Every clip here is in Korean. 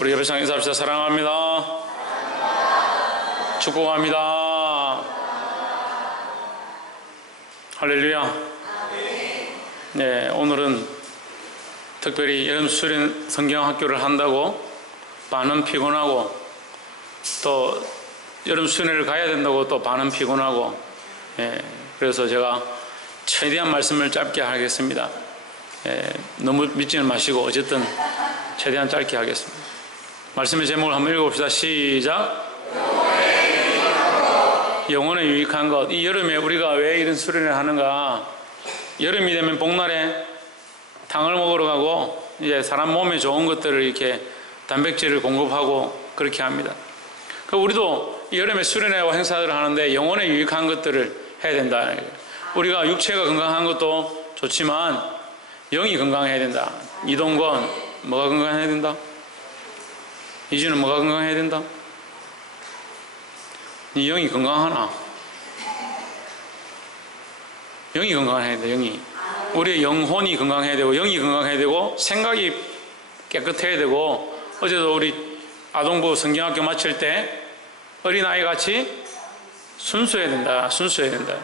우리 옆에 상 인사합시다. 사랑합니다. 축복합니다. 할렐루야. 네, 오늘은 특별히 여름 수련 성경학교를 한다고 반은 피곤하고, 또 여름 수련회를 가야 된다고 또 반은 피곤하고, 그래서 제가 최대한 말씀을 짧게 하겠습니다. 너무 믿지는 마시고 어쨌든 최대한 짧게 하겠습니다. 말씀의 제목을 한번 읽어봅시다. 시작. 영혼에 유익한 것. 이 여름에 우리가 왜 이런 수련을 하는가? 여름이 되면 복날에 탕을 먹으러 가고, 이제 사람 몸에 좋은 것들을 이렇게 단백질을 공급하고 그렇게 합니다. 우리도 여름에 수련회와 행사들을 하는데 영혼에 유익한 것들을 해야 된다. 우리가 육체가 건강한 것도 좋지만 영이 건강해야 된다. 이동건 뭐가 건강해야 된다? 이주는 뭐가 건강해야 된다? 네 영이 건강하나? 영이 건강해야 돼. 영이. 우리의 영혼이 건강해야 되고, 영이 건강해야 되고, 생각이 깨끗해야 되고. 어제도 우리 아동부 성경학교 마칠 때 어린아이 같이 순수해야 된다. 순수해야 된다.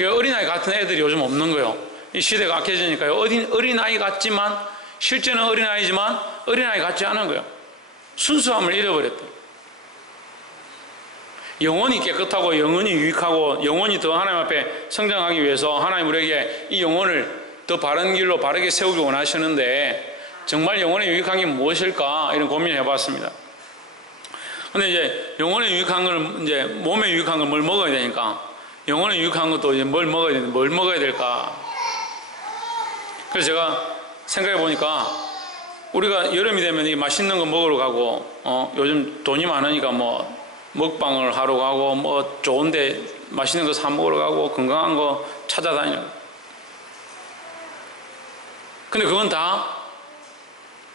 어린아이 같은 애들이 요즘 없는 거예요. 이 시대가 악해지니까요. 어린아이 같지만, 실제는 어린아이지만 어린아이 같지 않은 거예요. 순수함을 잃어버렸대. 영혼이 깨끗하고 영혼이 유익하고 영혼이 더 하나님 앞에 성장하기 위해서 하나님 우리에게 이 영혼을 더 바른 길로 바르게 세우기 원하시는데, 정말 영혼의 유익한 게 무엇일까? 이런 고민을 해봤습니다. 근데 이제 영혼의 유익한 걸, 이제 몸에 유익한 걸 뭘 먹어야 되니까, 영혼의 유익한 것도 이제 뭘 먹어야 되는데 뭘 먹어야 될까? 그래서 제가 생각해 보니까 우리가 여름이 되면 이 맛있는 거 먹으러 가고, 요즘 돈이 많으니까 뭐 먹방을 하러 가고, 뭐 좋은데 맛있는 거 사 먹으러 가고, 건강한 거 찾아다니는. 근데 그건 다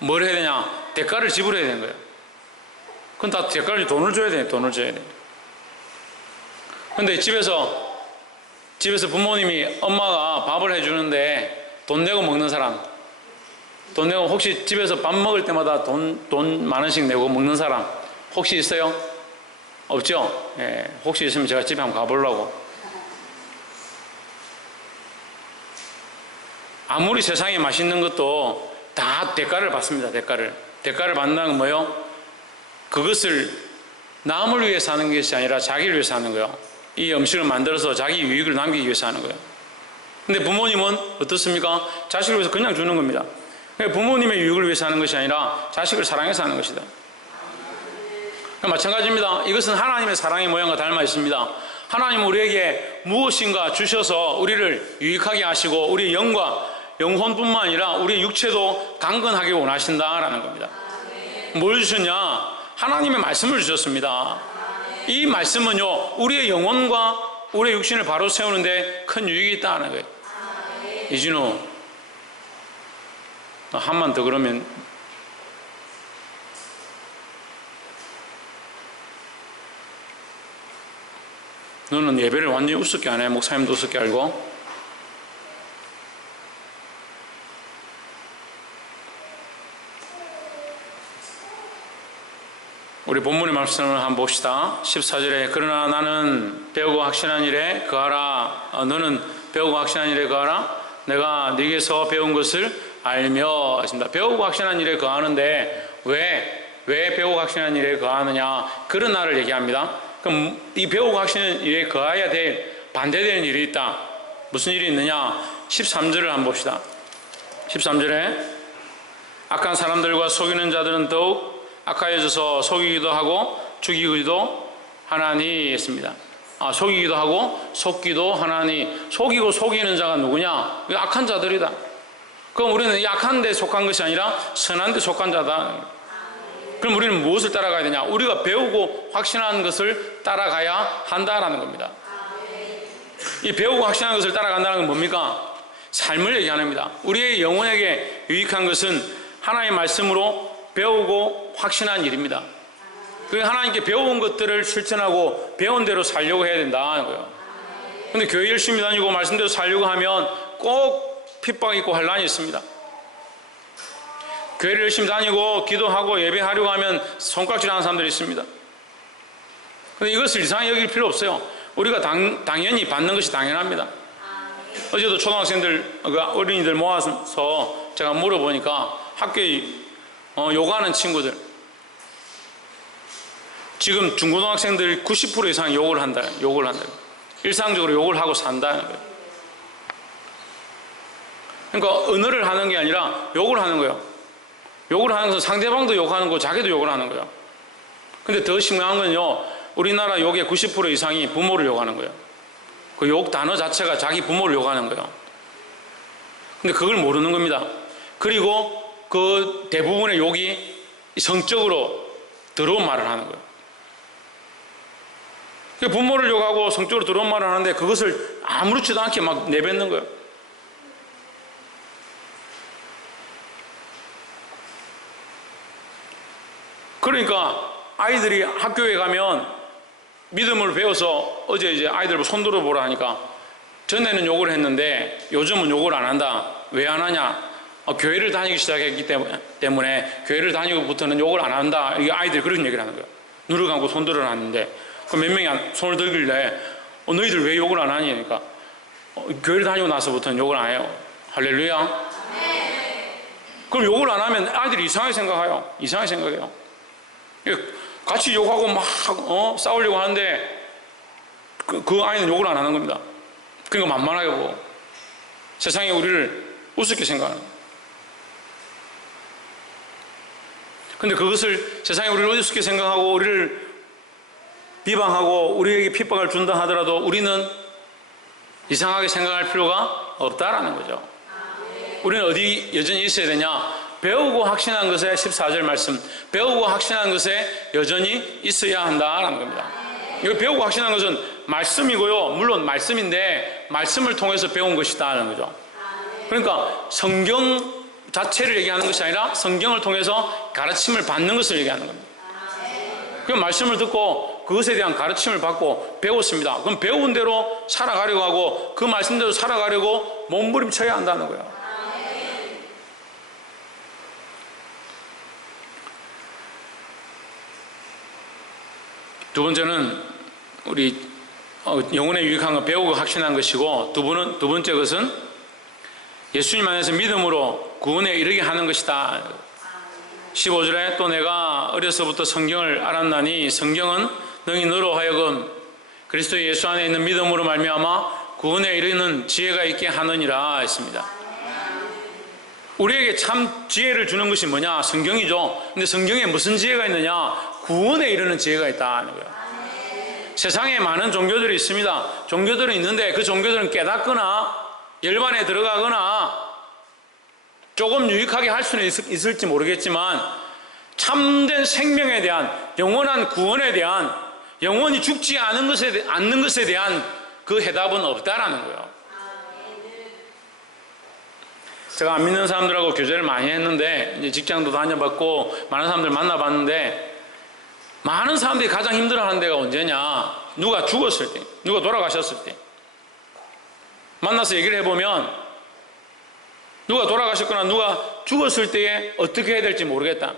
뭘 해야 되냐? 대가를 지불해야 되는 거예요. 그건 다 대가를, 돈을 줘야 돼. 돈을 줘야 돼. 근데 집에서 부모님이, 엄마가 밥을 해주는데 돈 내고 먹는 사람, 돈 내고, 혹시 집에서 밥 먹을 때마다 돈 만 원씩 내고 먹는 사람 혹시 있어요? 없죠? 예, 혹시 있으면 제가 집에 한번 가보려고. 아무리 세상에 맛있는 것도 다 대가를 받습니다. 대가를 받는다는 건 뭐예요? 그것을 남을 위해서 하는 것이 아니라 자기를 위해서 하는 거예요. 이 음식을 만들어서 자기 유익을 남기기 위해서 하는 거예요. 근데 부모님은 어떻습니까? 자식을 위해서 그냥 주는 겁니다. 부모님의 유익을 위해서 하는 것이 아니라 자식을 사랑해서 하는 것이다. 마찬가지입니다. 이것은 하나님의 사랑의 모양과 닮아 있습니다. 하나님은 우리에게 무엇인가 주셔서 우리를 유익하게 하시고, 우리의 영혼뿐만 아니라 우리의 육체도 강건하게 원하신다라는 겁니다. 뭘 주셨냐? 하나님의 말씀을 주셨습니다. 이 말씀은요, 우리의 영혼과 우리의 육신을 바로 세우는데 큰 유익이 있다는 거예요. 이진우, 한만 더 그러면 너는 예배를 완전히 우습게 안 해. 목사님도 우습게 알고. 우리 본문의 말씀을 한번 봅시다. 14절에 그러나 나는 배우고 확신한 일에 거하라. 너는 배우고 확신한 일에 거하라. 내가 네게서 배운 것을 알며 하십니다. 배우고 확신한 일에 거하는데 왜 배우고 확신한 일에 거하느냐? 그런 날을 얘기합니다. 그럼 이 배우고 확신한 일에 거해야 될 반대되는 일이 있다. 무슨 일이 있느냐? 13절을 한번 봅시다. 13절에 악한 사람들과 속이는 자들은 더욱 악하여져서 속이기도 하고 죽이기도 하나니 했습니다. 속이기도 하고 속기도 하나니. 속이고 속이는 자가 누구냐? 악한 자들이다. 그럼 우리는 약한 데 속한 것이 아니라 선한 데 속한 자다. 그럼 우리는 무엇을 따라가야 되냐? 우리가 배우고 확신한 것을 따라가야 한다라는 겁니다. 이 배우고 확신한 것을 따라간다는 건 뭡니까? 삶을 얘기하는 겁니다. 우리의 영혼에게 유익한 것은 하나님의 말씀으로 배우고 확신한 일입니다. 하나님께 배운 것들을 실천하고 배운 대로 살려고 해야 된다는 거예요. 근데 교회 열심히 다니고 말씀대로 살려고 하면 꼭 핍박 있고 환란이 있습니다. 교회를 열심히 다니고 기도하고 예배하려고 하면 손깍질하는 사람들이 있습니다. 그런데 이것을 이상하게 여길 필요 없어요. 우리가 당연히 받는 것이 당연합니다. 어제도 초등학생들, 어린이들 모아서 제가 물어보니까 학교에 요구하는 친구들, 지금 중고등학생들 90% 이상 욕을 한다. 일상적으로 욕을 하고 산다는 거예요. 그러니까 언어를 하는 게 아니라 욕을 하는 거예요. 욕을 하는 것은 상대방도 욕하는 거고 자기도 욕을 하는 거예요. 근데 더 심각한 건요, 우리나라 욕의 90% 이상이 부모를 욕하는 거예요. 그 욕 단어 자체가 자기 부모를 욕하는 거예요. 근데 그걸 모르는 겁니다. 그리고 그 대부분의 욕이 성적으로 더러운 말을 하는 거예요. 부모를 욕하고 성적으로 더러운 말을 하는데 그것을 아무렇지도 않게 막 내뱉는 거예요. 그러니까 아이들이 학교에 가면 믿음을 배워서 어제 이제 아이들 손 들어보라 하니까 전에는 욕을 했는데 요즘은 욕을 안 한다. 왜 안 하냐? 교회를 다니기 시작했기 때문에 교회를 다니고부터는 욕을 안 한다. 이게 아이들이 그런 얘기를 하는 거예요. 눈을 감고 손 들어놨는데 그 몇 명이 손을 들길래 너희들 왜 욕을 안 하니? 그러니까 교회를 다니고 나서부터는 욕을 안 해요. 할렐루야. 그럼 욕을 안 하면 아이들이 이상하게 생각해요. 같이 욕하고 막 싸우려고 하는데 그 아이는 욕을 안 하는 겁니다. 그러니까 만만하게 보고 세상이 우리를 우습게 생각하는 거예요. 근데 그것을 세상이 우리를 우습게 생각하고 우리를 비방하고 우리에게 핍박을 준다 하더라도 우리는 이상하게 생각할 필요가 없다라는 거죠. 우리는 어디 여전히 있어야 되냐? 배우고 확신한 것에 14절 말씀, 배우고 확신한 것에 여전히 있어야 한다라는 겁니다. 이거 배우고 확신한 것은 말씀이고요. 물론 말씀인데 말씀을 통해서 배운 것이다라는 거죠. 그러니까 성경 자체를 얘기하는 것이 아니라 성경을 통해서 가르침을 받는 것을 얘기하는 겁니다. 그 말씀을 듣고 그것에 대한 가르침을 받고 배웠습니다. 그럼 배운 대로 살아가려고 하고 그 말씀대로 살아가려고 몸부림쳐야 한다는 거예요. 두 번째는 우리 영혼에 유익한 거 배우고 확신한 것이고 두 번째 것은 예수님 안에서 믿음으로 구원에 이르게 하는 것이다. 15절에 또 내가 어려서부터 성경을 알았나니 성경은 너희 너로 하여금 그리스도 예수 안에 있는 믿음으로 말미암아 구원에 이르는 지혜가 있게 하느니라 했습니다. 우리에게 참 지혜를 주는 것이 뭐냐? 성경이죠. 근데 성경에 무슨 지혜가 있느냐? 구원에 이르는 지혜가 있다는 거예요. 세상에 많은 종교들이 있습니다. 종교들은 있는데 그 종교들은 깨닫거나 열반에 들어가거나 조금 유익하게 할 수는 있을지 모르겠지만 참된 생명에 대한 영원한 구원에 대한 영원히 죽지 않는 것에 대한 그 해답은 없다라는 거예요. 제가 안 믿는 사람들하고 교제를 많이 했는데 이제 직장도 다녀봤고 많은 사람들 만나봤는데 많은 사람들이 가장 힘들어하는 데가 언제냐? 누가 죽었을 때, 누가 돌아가셨을 때 만나서 얘기를 해보면 누가 돌아가셨거나 누가 죽었을 때에 어떻게 해야 될지 모르겠다.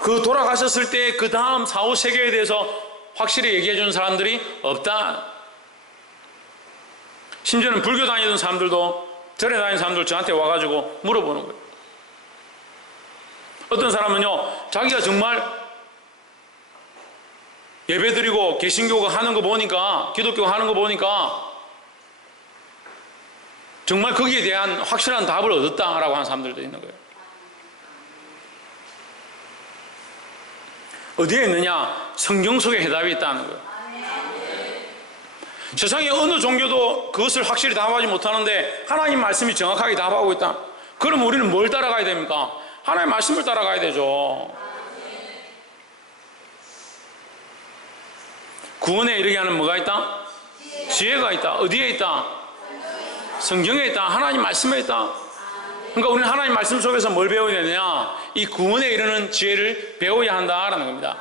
그 돌아가셨을 때 그 다음 사후 세계에 대해서 확실히 얘기해 주는 사람들이 없다. 심지어는 불교 다니던 사람들도 절에 다니는 사람들 저한테 와가지고 물어보는 거예요. 어떤 사람은요, 자기가 정말 예배드리고 개신교가 하는 거 보니까, 기독교가 하는 거 보니까 정말 거기에 대한 확실한 답을 얻었다라고 하는 사람들도 있는 거예요. 어디에 있느냐? 성경 속에 해답이 있다는 거예요. 세상에 어느 종교도 그것을 확실히 답하지 못하는데 하나님 말씀이 정확하게 답하고 있다. 그럼 우리는 뭘 따라가야 됩니까? 하나님 말씀을 따라가야 되죠. 구원에 이르게 하는 뭐가 있다? 지혜가 있다. 어디에 있다? 성경에 있다. 하나님 말씀에 있다. 그러니까 우리는 하나님 말씀 속에서 뭘 배워야 되느냐? 이 구원에 이르는 지혜를 배워야 한다라는 겁니다.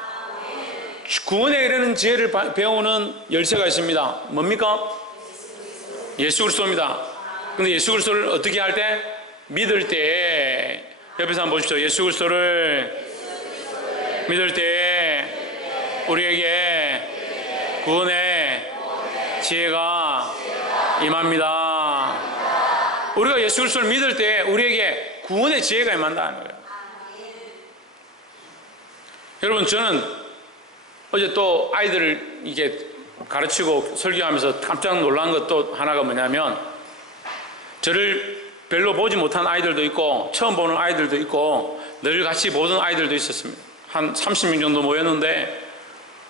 구원에 이르는 지혜를 배우는 열쇠가 있습니다. 뭡니까? 예수 그리스도입니다. 근데 예수 그리스도를 어떻게 할 때? 믿을 때 옆에서 한번 보십시오. 예수 그리스도를 믿을 때 우리에게 구원의 지혜가 임합니다. 우리가 예수 그리스도를 믿을 때 우리에게 구원의 지혜가 임한다는 거예요. 여러분, 저는 어제 또 아이들을 이게 가르치고 설교하면서 깜짝 놀란 것도 하나가 뭐냐면, 저를 별로 보지 못한 아이들도 있고 처음 보는 아이들도 있고 늘 같이 보던 아이들도 있었습니다. 한 30명 정도 모였는데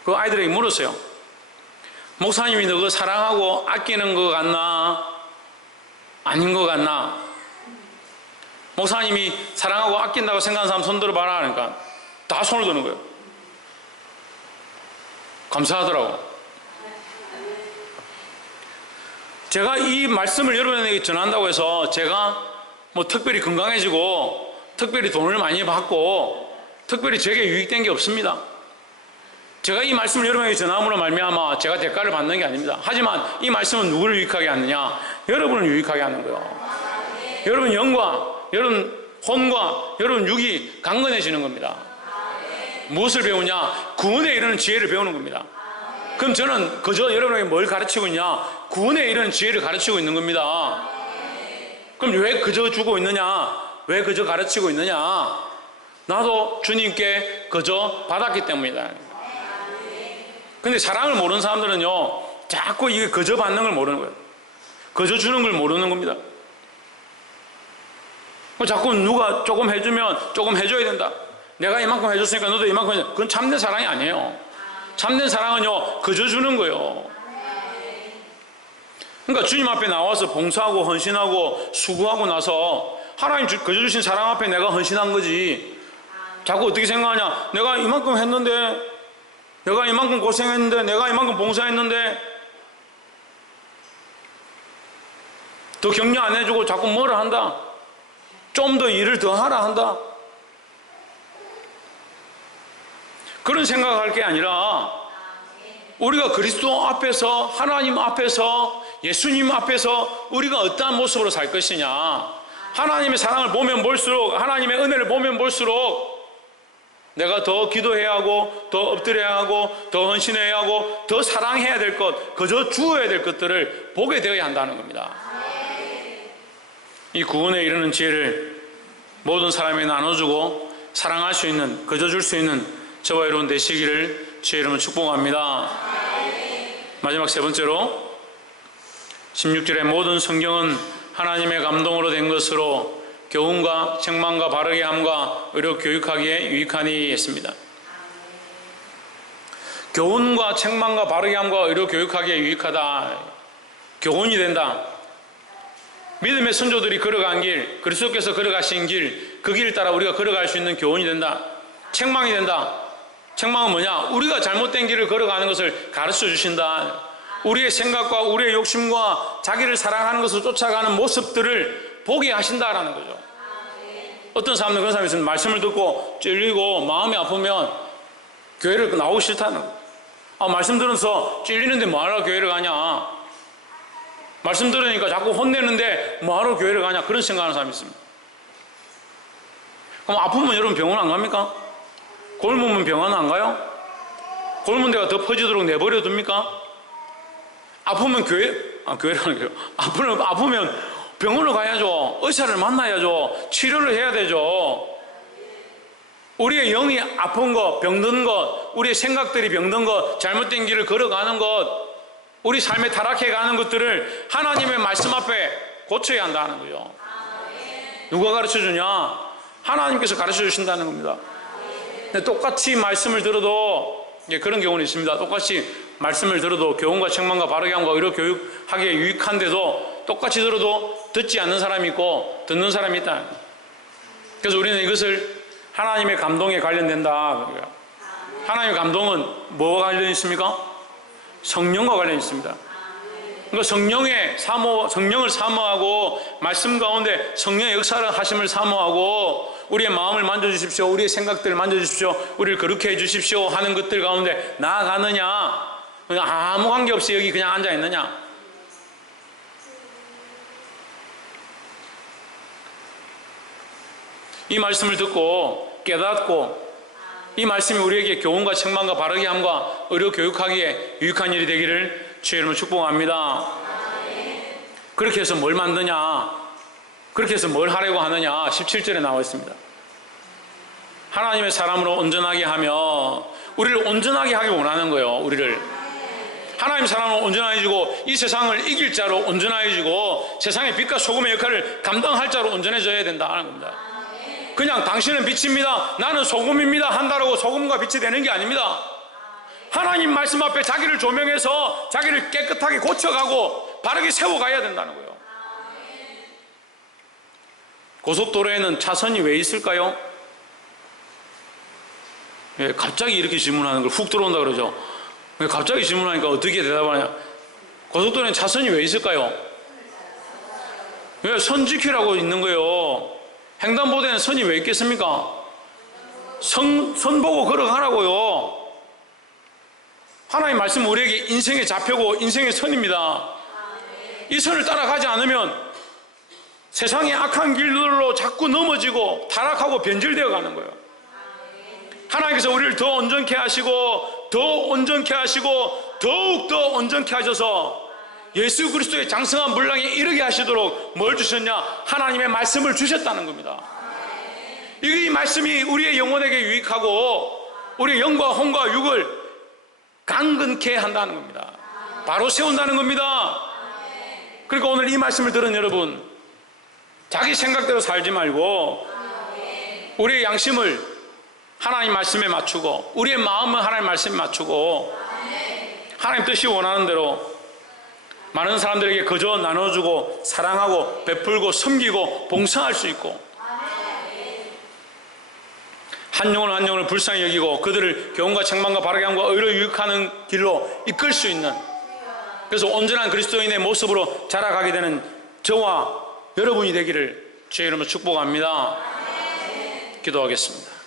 그 아이들에게 물었어요. 목사님이 너 그거 사랑하고 아끼는 것 같나? 아닌 것 같나? 목사님이 사랑하고 아낀다고 생각하는 사람 손 들어봐라 하니까 다 손을 드는 거예요. 감사하더라고. 제가 이 말씀을 여러분에게 전한다고 해서 제가 뭐 특별히 건강해지고 특별히 돈을 많이 받고 특별히 제게 유익된 게 없습니다. 제가 이 말씀을 여러분에게 전함으로 말미암아 제가 대가를 받는 게 아닙니다. 하지만 이 말씀은 누구를 유익하게 하느냐? 여러분을 유익하게 하는 거예요. 여러분 영과 여러분 혼과 여러분 육이 강건해지는 겁니다. 무엇을 배우냐? 구원에 이르는 지혜를 배우는 겁니다. 그럼 저는 그저 여러분에게 뭘 가르치고 있냐? 구원에 이르는 지혜를 가르치고 있는 겁니다. 그럼 왜 그저 주고 있느냐? 왜 그저 가르치고 있느냐? 나도 주님께 그저 받았기 때문이다. 근데 사랑을 모르는 사람들은요, 자꾸 이게 그저 받는 걸 모르는 거예요. 그저 주는 걸 모르는 겁니다. 자꾸 누가 조금 해주면 조금 해줘야 된다. 내가 이만큼 해줬으니까 너도 이만큼 해줘. 그건 참된 사랑이 아니에요. 참된 사랑은요, 그저 주는 거예요. 그러니까 주님 앞에 나와서 봉사하고 헌신하고 수고하고 나서 하나님 그저 주신 사랑 앞에 내가 헌신한 거지. 자꾸 어떻게 생각하냐? 내가 이만큼 했는데, 내가 이만큼 고생했는데, 내가 이만큼 봉사했는데 더 격려 안 해주고 자꾸 뭐를 한다? 좀 더 일을 더 하라 한다? 그런 생각할 게 아니라 우리가 그리스도 앞에서, 하나님 앞에서, 예수님 앞에서 우리가 어떠한 모습으로 살 것이냐. 하나님의 사랑을 보면 볼수록, 하나님의 은혜를 보면 볼수록 내가 더 기도해야 하고, 더 엎드려야 하고, 더 헌신해야 하고, 더 사랑해야 될 것, 그저 주어야 될 것들을 보게 되어야 한다는 겁니다. 이 구원에 이르는 지혜를 모든 사람에게 나눠주고 사랑할 수 있는, 그저 줄 수 있는 저와 여러분 되시기를 주의 이름으로 축복합니다. 마지막 세 번째로 16절에 모든 성경은 하나님의 감동으로 된 것으로 교훈과 책망과 바르게 함과 의로 교육하기에 유익하니 했습니다. 교훈과 책망과 바르게 함과 의로 교육하기에 유익하다. 교훈이 된다. 믿음의 선조들이 걸어간 길, 그리스도께서 걸어가신 길, 그 길 따라 우리가 걸어갈 수 있는 교훈이 된다. 책망이 된다. 책망은 뭐냐? 우리가 잘못된 길을 걸어가는 것을 가르쳐 주신다. 우리의 생각과 우리의 욕심과 자기를 사랑하는 것을 쫓아가는 모습들을 보게 하신다라는 거죠. 어떤 사람들은 그런 사람이 있으면 말씀을 듣고 찔리고 마음이 아프면 교회를 나오기 싫다는 거예요. 말씀 들어서 찔리는데 뭐하러 교회를 가냐? 말씀 들으니까 자꾸 혼내는데 뭐하러 교회를 가냐? 그런 생각하는 사람이 있습니다. 그럼 아프면 여러분 병원 안 갑니까? 굶으면 병원 안 가요? 굶은 데가 더 퍼지도록 내버려 둡니까? 아프면 교회라는 거예요. 아프면 병원을 가야죠. 의사를 만나야죠. 치료를 해야 되죠. 우리의 영이 아픈 것, 병든 것, 우리의 생각들이 병든 것, 잘못된 길을 걸어가는 것, 우리 삶에 타락해가는 것들을 하나님의 말씀 앞에 고쳐야 한다는 거예요. 누가 가르쳐주냐? 하나님께서 가르쳐주신다는 겁니다. 근데 똑같이 말씀을 들어도 그런 경우는 있습니다. 똑같이 말씀을 들어도 교훈과 책망과 바르게 함과 의로 교육하기에 유익한데도 똑같이 들어도 듣지 않는 사람이 있고 듣는 사람이 있다. 그래서 우리는 이것을 하나님의 감동에 관련된다. 하나님의 감동은 뭐와 관련 있습니까? 성령과 관련 있습니다. 그러니까 성령을 사모하고 말씀 가운데 성령의 역사를 하심을 사모하고 우리의 마음을 만져주십시오. 우리의 생각들을 만져주십시오. 우리를 거룩해 해주십시오 하는 것들 가운데 나아가느냐, 그냥 아무 관계없이 여기 그냥 앉아있느냐. 이 말씀을 듣고 깨닫고 이 말씀이 우리에게 교훈과 책망과 바르게 함과 의료 교육하기에 유익한 일이 되기를 주의 이름으로 축복합니다. 그렇게 해서 뭘 만드냐? 그렇게 해서 뭘 하려고 하느냐? 17절에 나와 있습니다. 하나님의 사람으로 온전하게 하며 우리를 온전하게 하기 원하는 거예요. 우리를 하나님 사람으로 온전해지고 이 세상을 이길 자로 온전해지고 세상의 빛과 소금의 역할을 감당할 자로 온전해져야 된다는 겁니다. 그냥 당신은 빛입니다, 나는 소금입니다 한다고 소금과 빛이 되는 게 아닙니다. 하나님 말씀 앞에 자기를 조명해서 자기를 깨끗하게 고쳐가고 바르게 세워가야 된다는 거예요. 고속도로에는 차선이 왜 있을까요? 예, 갑자기 이렇게 질문하는 걸 훅 들어온다 그러죠. 갑자기 질문하니까 어떻게 대답하냐? 고속도로에는 차선이 왜 있을까요? 왜? 선 지키라고 있는 거예요. 횡단보도에는 선이 왜 있겠습니까? 선 보고 걸어가라고요. 하나님 말씀 우리에게 인생의 좌표고 인생의 선입니다. 이 선을 따라가지 않으면 세상의 악한 길들로 자꾸 넘어지고 타락하고 변질되어 가는 거예요. 하나님께서 우리를 더 온전케 하시고 더 온전케 하시고 더욱더 온전케 하셔서 예수 그리스도의 장성한 분량에 이르게 하시도록 뭘 주셨냐? 하나님의 말씀을 주셨다는 겁니다. 이 말씀이 우리의 영혼에게 유익하고 우리의 영과 혼과 육을 강건케 한다는 겁니다. 바로 세운다는 겁니다. 그러니까 오늘 이 말씀을 들은 여러분, 자기 생각대로 살지 말고 우리의 양심을 하나님 말씀에 맞추고 우리의 마음을 하나님 말씀에 맞추고 하나님 뜻이 원하는 대로 많은 사람들에게 거저 나눠주고 사랑하고 베풀고 섬기고 봉사할 수 있고 한 영혼 한 영혼을 불쌍히 여기고 그들을 교훈과 책망과 바르게 함과 의로 유익하는 길로 이끌 수 있는, 그래서 온전한 그리스도인의 모습으로 자라가게 되는 저와 여러분이 되기를 주의 이름으로 축복합니다. 기도하겠습니다.